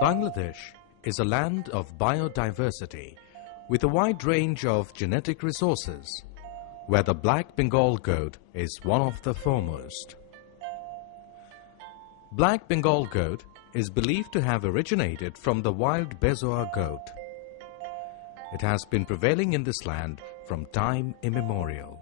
Bangladesh is a land of biodiversity with a wide range of genetic resources, where the black Bengal goat is one of the foremost. Black Bengal goat is believed to have originated from the wild Bezoar goat. It has been prevailing in this land from time immemorial.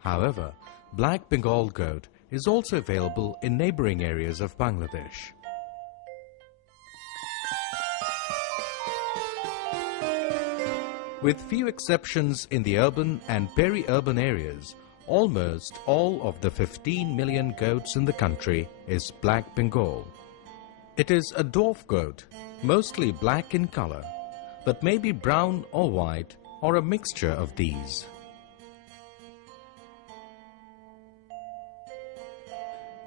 However, black Bengal goat is also available in neighboring areas of Bangladesh. With few exceptions in the urban and peri-urban areas, almost all of the 15 million goats in the country is black Bengal. It is a dwarf goat, mostly black in color, but may be brown or white or a mixture of these.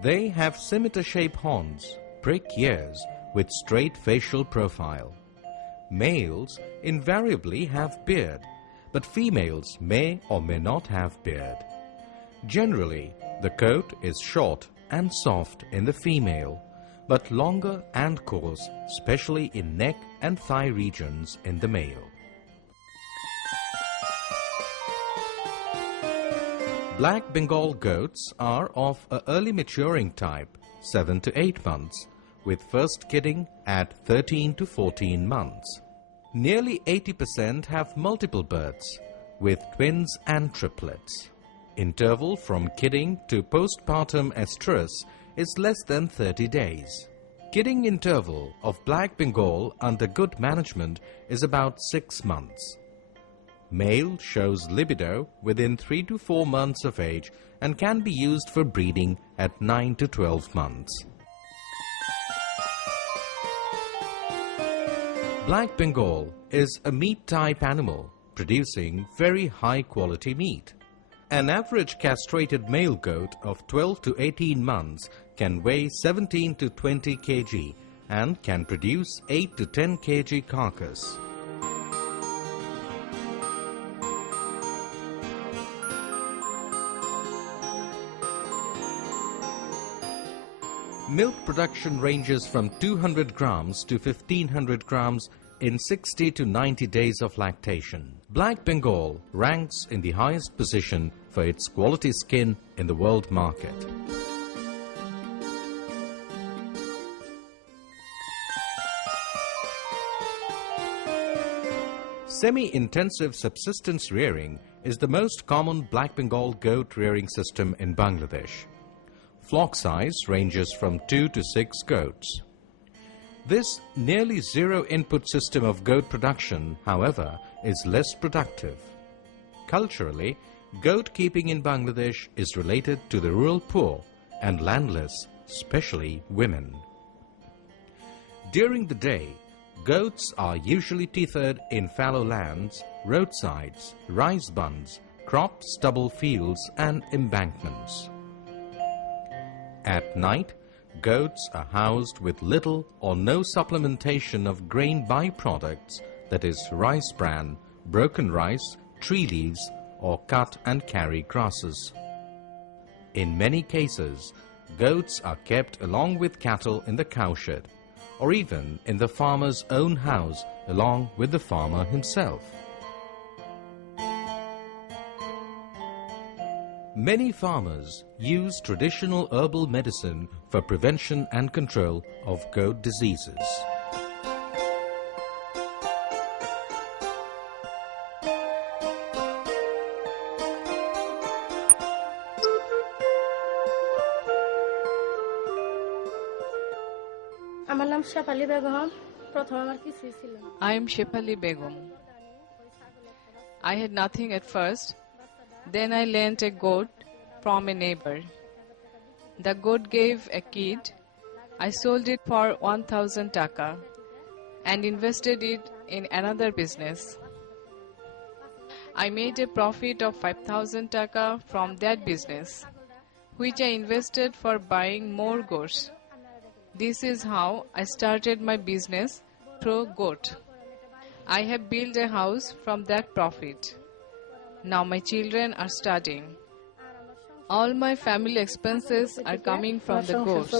They have scimitar-shaped horns, prick ears with straight facial profile. Males invariably have beard, but females may or may not have beard. Generally, the coat is short and soft in the female, but longer and coarse, especially in neck and thigh regions in the male. Black Bengal goats are of an early maturing type, 7 to 8 months, with first kidding at 13 to 14 months. Nearly 80% have multiple births, with twins and triplets. Interval from kidding to postpartum estrus is less than 30 days. Kidding interval of black Bengal under good management is about 6 months. Male shows libido within 3 to 4 months of age and can be used for breeding at 9 to 12 months. Black Bengal is a meat-type animal producing very high-quality meat. An average castrated male goat of 12 to 18 months can weigh 17 to 20 kg and can produce 8 to 10 kg carcass. Milk production ranges from 200 grams to 1500 grams in 60 to 90 days of lactation. Black Bengal ranks in the highest position for its quality skin in the world market. Semi-intensive subsistence rearing is the most common black Bengal goat rearing system in Bangladesh. Flock size ranges from 2 to 6 goats. This nearly zero input system of goat production, however, is less productive. Culturally, goat keeping in Bangladesh is related to the rural poor and landless, especially women. During the day, goats are usually tethered in fallow lands, roadsides, rice bunds, crop stubble fields and embankments. At night, goats are housed with little or no supplementation of grain byproducts, that is rice bran, broken rice, tree leaves, or cut and carry grasses. In many cases, goats are kept along with cattle in the cowshed, or even in the farmer's own house along with the farmer himself. Many farmers use traditional herbal medicine for prevention and control of goat diseases. I am Shefali Begum. I had nothing at first. Then I lent a goat from a neighbor. The goat gave a kid. I sold it for 1000 taka and invested it in another business. I made a profit of 5000 taka from that business, which I invested for buying more goats. This is how I started my business through goat. I have built a house from that profit. Now my children are studying. All my family expenses are coming from the goats.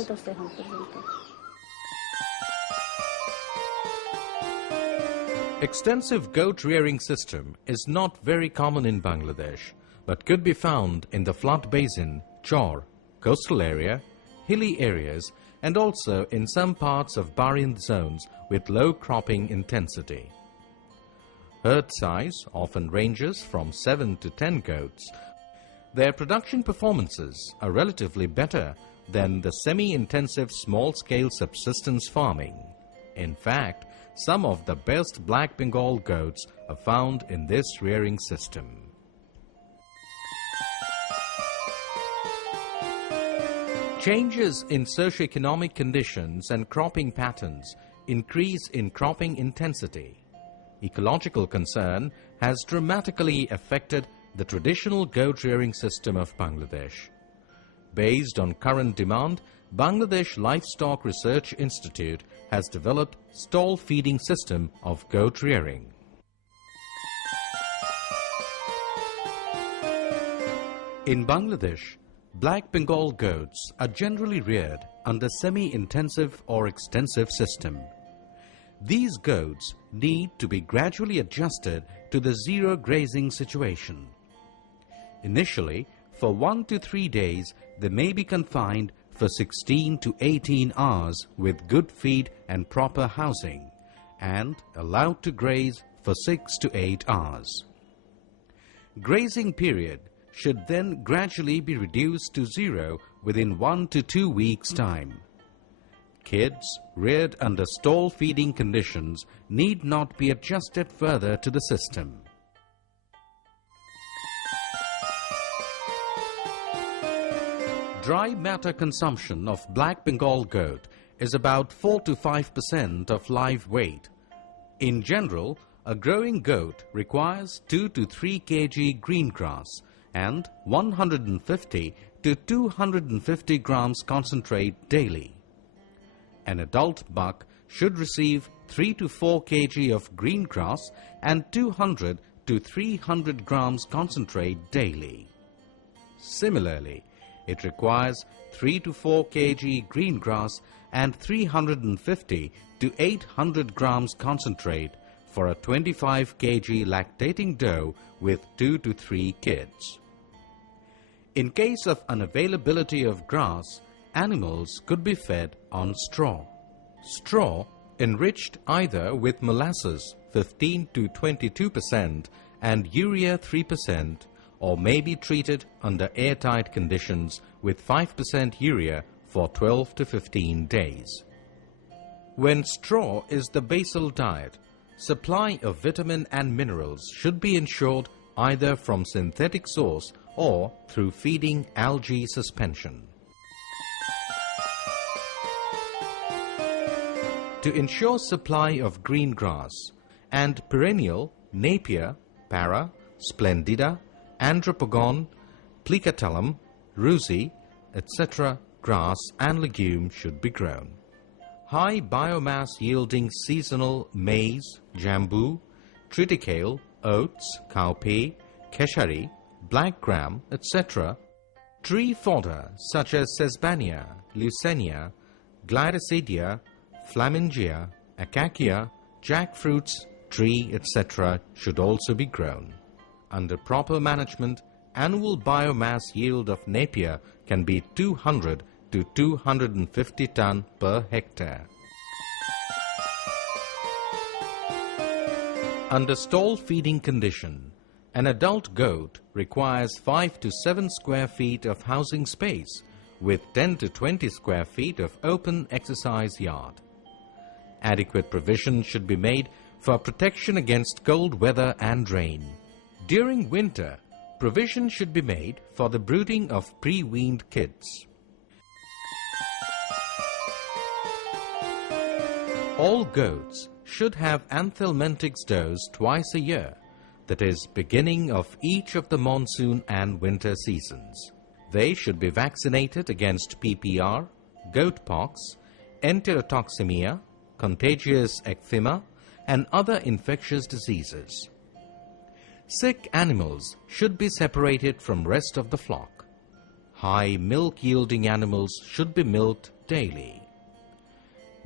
Extensive goat rearing system is not very common in Bangladesh, but could be found in the flood basin, Chor, coastal area, hilly areas, and also in some parts of Barind zones with low cropping intensity. Herd size often ranges from 7 to 10 goats. Their production performances are relatively better than the semi-intensive small-scale subsistence farming. In fact, some of the best Black Bengal goats are found in this rearing system. Changes in socioeconomic conditions and cropping patterns increase in cropping intensity. Ecological concern has dramatically affected the traditional goat rearing system of Bangladesh. Based on current demand, Bangladesh Livestock Research Institute has developed stall feeding system of goat rearing. In Bangladesh, Black Bengal goats are generally reared under semi-intensive or extensive system. These goats need to be gradually adjusted to the zero grazing situation. Initially, for 1 to 3 days, they may be confined for 16 to 18 hours with good feed and proper housing, and allowed to graze for 6 to 8 hours. Grazing period should then gradually be reduced to zero within 1 to 2 weeks' time. Kids reared under stall feeding conditions need not be adjusted further to the system. Dry matter consumption of Black Bengal goat is about 4 to 5% of live weight. In general, a growing goat requires 2 to 3 kg green grass and 150 to 250 grams concentrate daily. An adult buck should receive 3 to 4 kg of green grass and 200 to 300 grams concentrate daily. Similarly, it requires 3 to 4 kg green grass and 350 to 800 grams concentrate for a 25 kg lactating doe with 2 to 3 kids. In case of unavailability of grass, animals could be fed on straw. Straw enriched either with molasses 15 to 22% and urea 3%, or may be treated under airtight conditions with 5% urea for 12 to 15 days. When straw is the basal diet, supply of vitamin and minerals should be ensured either from synthetic source or through feeding algae suspension. To ensure supply of green grass and perennial Napier, Para, Splendida, Andropogon, Plicatellum, Ruzi, etc. grass and legume should be grown. High biomass yielding seasonal maize, jambu, triticale, oats, cowpea, keshari, black gram, etc. Tree fodder such as Sesbania, Leucaena, Gliricidia, Flamingia, Acacia, jackfruits, tree, etc. should also be grown. Under proper management, annual biomass yield of Napier can be 200 to 250 ton per hectare. Under stall feeding condition, an adult goat requires 5 to 7 square feet of housing space with 10 to 20 square feet of open exercise yard. Adequate provision should be made for protection against cold weather and rain. During winter, provision should be made for the brooding of pre-weaned kids. All goats should have anthelmintics dose twice a year, that is, beginning of each of the monsoon and winter seasons. They should be vaccinated against PPR, goat pox, enterotoxemia, contagious eczema, and other infectious diseases. Sick animals should be separated from rest of the flock. High milk-yielding animals should be milked daily.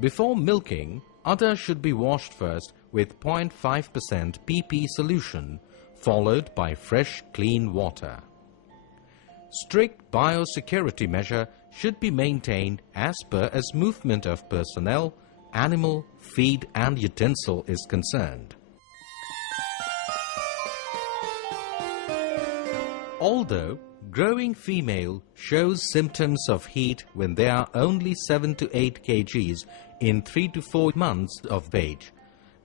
Before milking, udder should be washed first with 0.5% PP solution, followed by fresh, clean water. Strict biosecurity measure should be maintained as per as movement of personnel, animal, feed and utensil is concerned. Although growing female shows symptoms of heat when they are only 7 to 8 kgs in 3 to 4 months of age,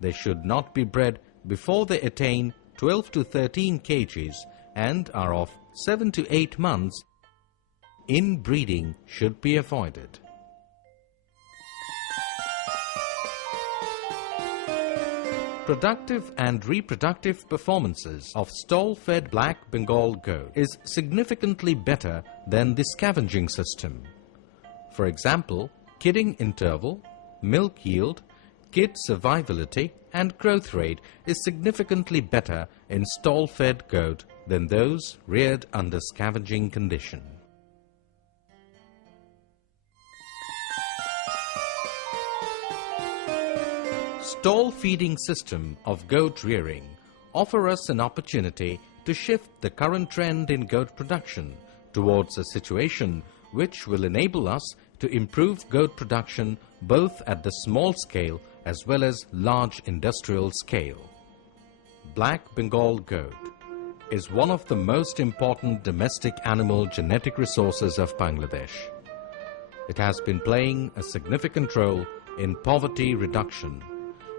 they should not be bred before they attain 12 to 13 kgs and are of 7 to 8 months. Inbreeding should be avoided. Productive and reproductive performances of stall-fed black Bengal goat is significantly better than the scavenging system. For example, kidding interval, milk yield, kid survivability and growth rate is significantly better in stall-fed goat than those reared under scavenging condition. Stall feeding system of goat rearing offer us an opportunity to shift the current trend in goat production towards a situation which will enable us to improve goat production both at the small scale as well as large industrial scale. Black Bengal goat is one of the most important domestic animal genetic resources of Bangladesh. It has been playing a significant role in poverty reduction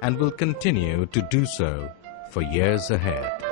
and will continue to do so for years ahead.